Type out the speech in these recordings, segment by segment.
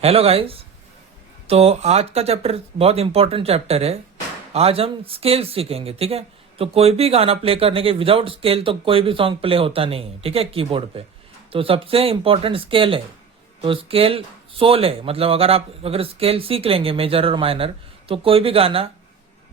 Hello guys. तो आज का चैप्टर बहुत इंपॉर्टेंट चैप्टर है। आज हम स्केल सीखेंगे, ठीक है। तो कोई भी गाना प्ले करने के विदाउट स्केल तो कोई भी सॉन्ग प्ले होता नहीं है, ठीक है, कीबोर्ड पे। तो सबसे इंपॉर्टेंट स्केल है। तो स्केल सोल है, मतलब अगर स्केल सीख लेंगे मेजर और माइनर तो कोई भी गाना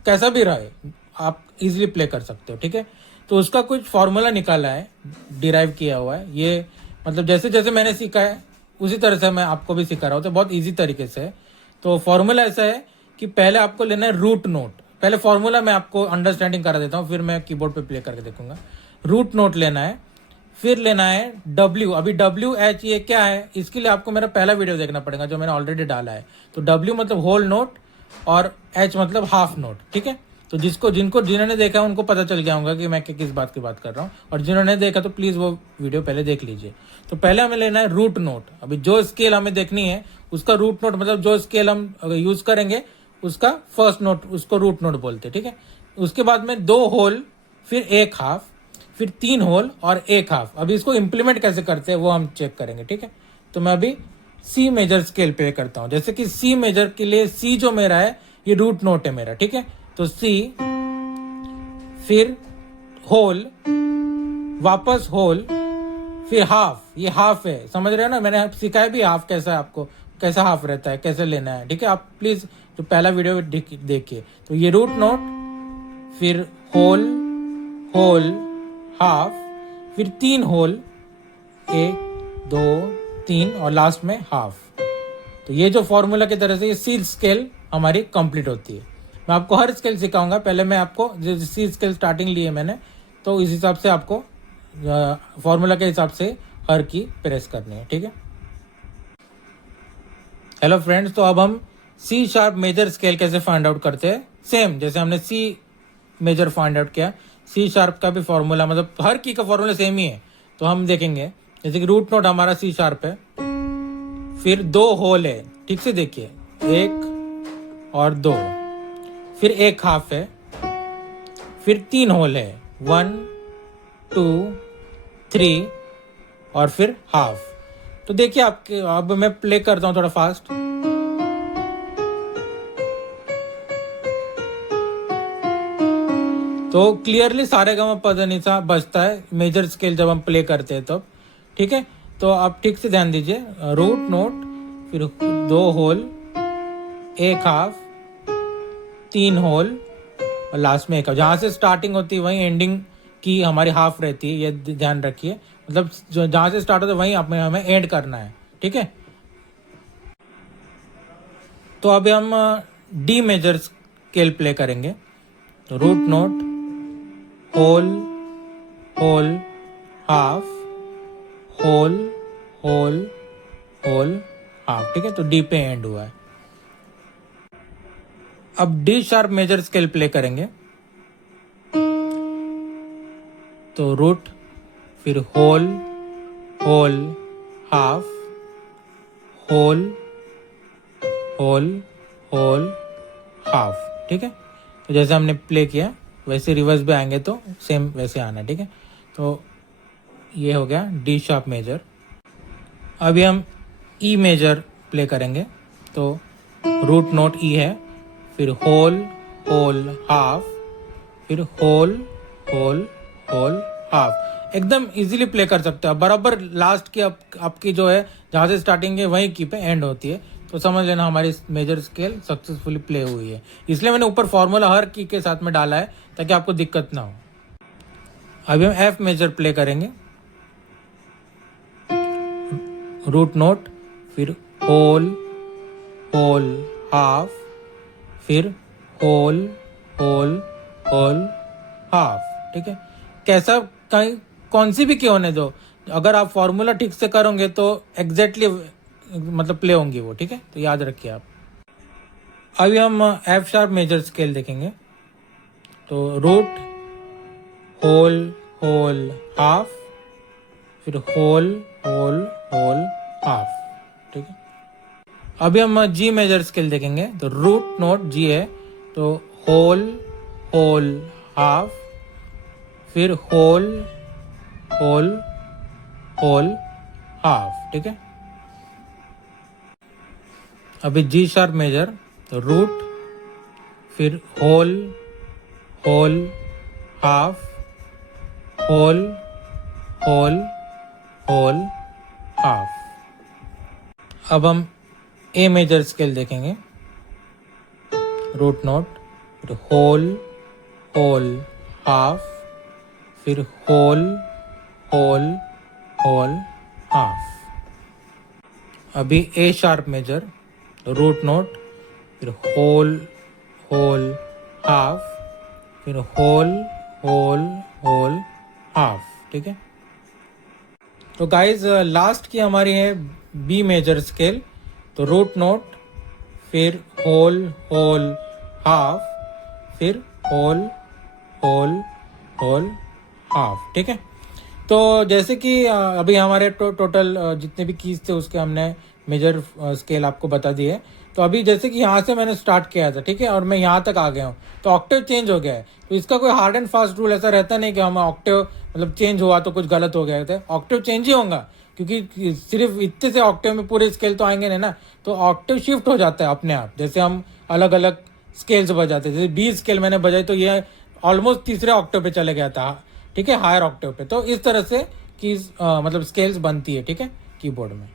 कैसा भी रहे आप इजीली प्ले कर सकते हो, ठीक है। तो उसका कुछ फॉर्मूला निकाला है, डिराइव किया हुआ है ये। मतलब जैसे जैसे मैंने सीखा है उसी तरह से मैं आपको भी सिखा रहा हूँ, तो बहुत इजी तरीके से है। तो फॉर्मूला ऐसा है कि पहले आपको लेना है रूट नोट। पहले फॉर्मूला मैं आपको अंडरस्टैंडिंग करा देता हूँ, फिर मैं कीबोर्ड पे प्ले करके देखूंगा। रूट नोट लेना है, फिर लेना है डब्ल्यू। अभी डब्ल्यू एच ये क्या है, इसके लिए आपको मेरा पहला वीडियो देखना पड़ेगा जो मैंने ऑलरेडी डाला है। तो डब्ल्यू मतलब होल नोट और एच मतलब हाफ नोट, ठीक है। तो जिन्होंने देखा उनको पता चल गया होगा कि मैं किस बात की बात कर रहा हूँ, और जिन्होंने देखा तो प्लीज वो वीडियो पहले देख लीजिए। तो पहले हमें लेना है रूट नोट। अभी जो स्केल हमें देखनी है उसका रूट नोट, मतलब जो स्केल हम यूज करेंगे उसका फर्स्ट नोट, उसको रूट नोट बोलते हैं, ठीक है। उसके बाद में 2 होल, फिर 1 हाफ, फिर 3 होल और 1 हाफ। अभी इसको इंप्लीमेंट कैसे करते हैं वो हम चेक करेंगे, ठीक है। तो मैं अभी सी मेजर स्केल पे करता हूं। जैसे कि सी मेजर के लिए सी जो मेरा है ये रूट नोट है मेरा, ठीक है। तो सी, फिर होल, वापस होल, फिर हाफ। ये हाफ है, समझ रहे हो ना, मैंने सिखाया भी हाफ कैसा है, आपको कैसा हाफ रहता है, कैसे लेना है, ठीक है। आप प्लीज जो पहला वीडियो देखिए। तो ये रूट नोट, फिर होल, होल, हाफ, फिर 3 होल, 1 2 3 और लास्ट में हाफ। तो ये जो फॉर्मूला की तरह से ये सी स्केल हमारी कंप्लीट होती है। मैं आपको हर स्केल सिखाऊंगा। पहले मैं आपको जो सी स्केल स्टार्टिंग ली है मैंने, तो इस हिसाब से आपको फॉर्मूला के हिसाब से हर की प्रेस करनी है, ठीक है। हेलो फ्रेंड्स, तो अब हम सी शार्प मेजर स्केल कैसे फाइंड आउट करते हैं। सेम जैसे हमने सी मेजर फाइंड आउट किया, सी शार्प का भी फॉर्मूला, मतलब हर की का फॉर्मूला सेम ही है। तो हम देखेंगे जैसे कि रूट नोट हमारा सी शार्प है, फिर 2 होल है, ठीक से देखिए, 1 और 2, फिर 1 हाफ है, फिर 3 होल है, 1 2 3 और फिर हाफ। तो देखिए आपके, अब मैं प्ले करता हूं थोड़ा फास्ट। तो क्लियरली सारे गा मा पा धा नि सा बजता है मेजर स्केल जब हम प्ले करते हैं तब, ठीक है। तो आप ठीक से ध्यान दीजिए, रूट नोट, फिर 2 होल, 1 हाफ, 3 होल और लास्ट में 1 हाफ। जहां से स्टार्टिंग होती है वहीं एंडिंग की हमारी हाफ रहती है, ये ध्यान रखिए। मतलब जो जहां से स्टार्ट होता है वहीं हमें एंड करना है, ठीक है। तो अभी हम डी मेजर स्केल प्ले करेंगे। तो root note, whole, whole, half, whole, whole, whole, half, ठीक है। तो डी पे एंड हुआ है। अब D sharp major scale play करेंगे। तो रूट, फिर whole, whole, half, whole, whole, whole, half, ठीक है। तो जैसे हमने प्ले किया वैसे रिवर्स भी आएंगे तो सेम वैसे आना, ठीक है। तो ये हो गया डी शार्प मेजर। अभी हम ई मेजर प्ले करेंगे। तो रूट नोट ई है, फिर होल, होल, हाफ, फिर होल, होल, होल, हाफ। एकदम इजीली प्ले कर सकते हो बराबर। लास्ट की आपकी जो है जहां से स्टार्टिंग है वहीं की पे एंड होती है। तो समझ लेना हमारी मेजर स्केल सक्सेसफुली प्ले हुई है। इसलिए मैंने ऊपर फॉर्मूला हर की के साथ में डाला है ताकि आपको दिक्कत ना हो। अभी हम एफ मेजर प्ले करेंगे। रूट नोट, फिर होल, होल, हाफ, फिर होल, होल, होल, हाफ, ठीक है। कैसा कहीं कौन सी भी क्यों होने दो, अगर आप फॉर्मूला ठीक से करोगे तो एग्जैक्टली मतलब प्ले होंगी वो, ठीक है। तो याद रखिए आप। अभी हम एफ शार्प मेजर स्केल देखेंगे। तो रूट, होल, होल, हाफ, फिर होल, होल, होल, हाफ, ठीक है। अभी हम जी मेजर स्केल देखेंगे। तो रूट नोट जी है, तो होल, होल, हाफ, फिर होल, होल, होल, हाफ, ठीक है। अभी जी शार्प मेजर, तो रूट, फिर whole, whole, half, whole, whole, whole, half. अब हम ए मेजर स्केल देखेंगे, रूट नोट, फिर होल, होल, हाफ, फिर होल, होल, होल, हाफ। अभी A sharp major, root note, फिर होल, होल, हाफ, फिर होल, होल, होल, हाफ। ठीक है, तो गाइज लास्ट की हमारी है बी मेजर स्केल, तो रूट नोट, फिर होल, होल, हाफ, फिर होल, होल, होल, हाफ। ठीक है, तो जैसे कि अभी हमारे टोटल जितने भी कीज थे उसके हमने मेजर स्केल आपको बता दिए। तो अभी जैसे कि यहाँ से मैंने स्टार्ट किया था, ठीक है, और मैं यहाँ तक आ गया हूँ, तो ऑक्टेव चेंज हो गया है। तो इसका कोई हार्ड एंड फास्ट रूल ऐसा रहता नहीं कि हम ऑक्टेव मतलब चेंज हुआ तो कुछ गलत हो गया था। ऑक्टेव चेंज ही होगा, क्योंकि सिर्फ इतने से ऑक्टेव में पूरे स्केल तो आएंगे नहीं ना, तो ऑक्टेव शिफ्ट हो जाता है अपने आप। जैसे हम अलग अलग स्केल्स बजाते, जैसे बी स्केल मैंने बजाई तो ये ऑलमोस्ट तीसरे ऑक्टेव पे चले गया था, ठीक है, हायर ऑक्टेव पे। तो इस तरह से कीज मतलब स्केल्स बनती है, ठीक है, कीबोर्ड में।